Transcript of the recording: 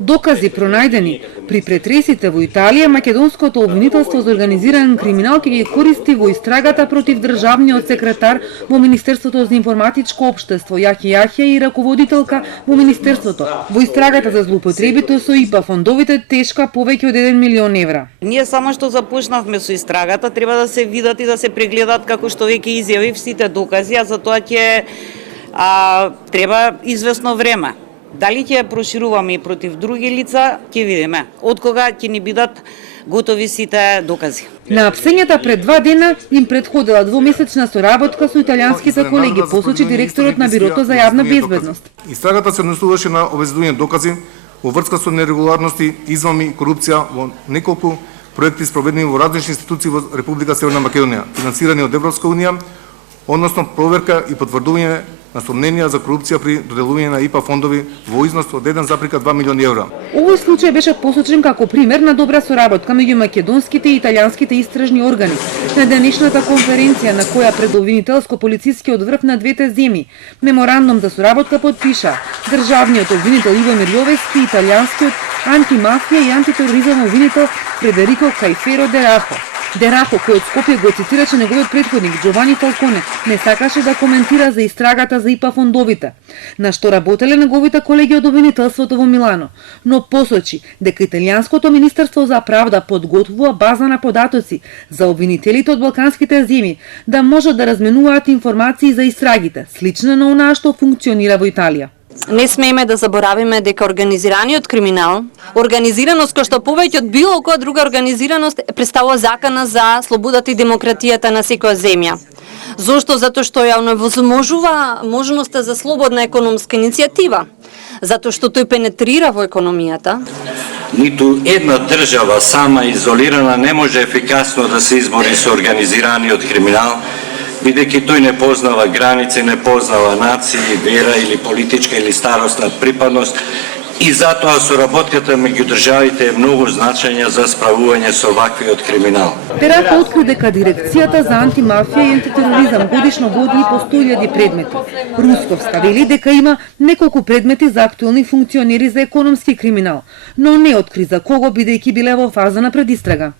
Докази пронајдени при претресите во Италија, македонското обвинителство за организиран криминал ќе ги користи во истрагата против државниот секретар во Министерството за информатичко општество Јахи Јахја и раководителка во Министерството во истрагата за злоупотребите со ИПА фондовите тешка повеќе од 1 милион евра. Ние само што започнавме со истрагата, треба да се видат и да се прегледат, како што веќе изјавив, сите докази, а за тоа ќе треба известно време. Дали ќе прошируваме и против други лица, ќе видиме. Од кога ќе ни бидат готови сите докази. На апсењата пред 2 дена им предходила двомесечна соработка со италијанските колеги, посочи директорот на Бирото за јавна безбедност. Истрагата се однесуваше на обезбедување докази во врска со нерегуларности, измами и корупција во неколку проекти спроведени во различни институции во Република Северна Македонија, финансирани од Европска унија, односно проверка и потврдување на сомненија за корупција при доделување на ИПА фондови во износ од 1,2 милиони евра. Овој случај беше посочен како пример на добра соработка меѓу македонските и италијанските истражни органи на денешната конференција на која пред обвинителско-полицискиот врв на двете земји меморандум за соработка подпиша државниот обвинител Ивомир Јовески и италијанскиот антимафија и антитероризам обвинител Фредерико Кајферо Дерахо. Дерахо, кој од Скопје го цитираше неговиот претходник Джовани Фалконе, не сакаше да коментира за истрагата за ИПА фондовите, на што работеле неговите колеги од обвинителството во Милано, но посочи дека италијанското министерство за правда подготвува база на податоци за обвинителите од балканските земји да можат да разменуваат информации за истрагите, слична на онаа што функционира во Италија. Не смееме да заборавиме дека организираниот криминал, организираност која што повеќе од било која друга организираност представува закана за слободата и демократијата на секоја земја. Зошто? Затоа што ја невозможува можноста за слободна економска иницијатива. Затоа што тој пенетрира во економијата. Ниту една држава сама изолирана не може ефикасно да се избори со организираниот криминал, бидејќи тој не познава граници, не познава нации, вера или политичка или старосна припадност и затоа соработката меѓу државите е многу значајна за справување со ваквиот криминал. Дерахо откри дека Дирекцијата за антимафија и антитероризам годишно води по 100.000 предмети. Русковска вели дека има неколку предмети за актуелни функционери за економски криминал, но не откри за кого бидејќи биле во фаза на предистрага.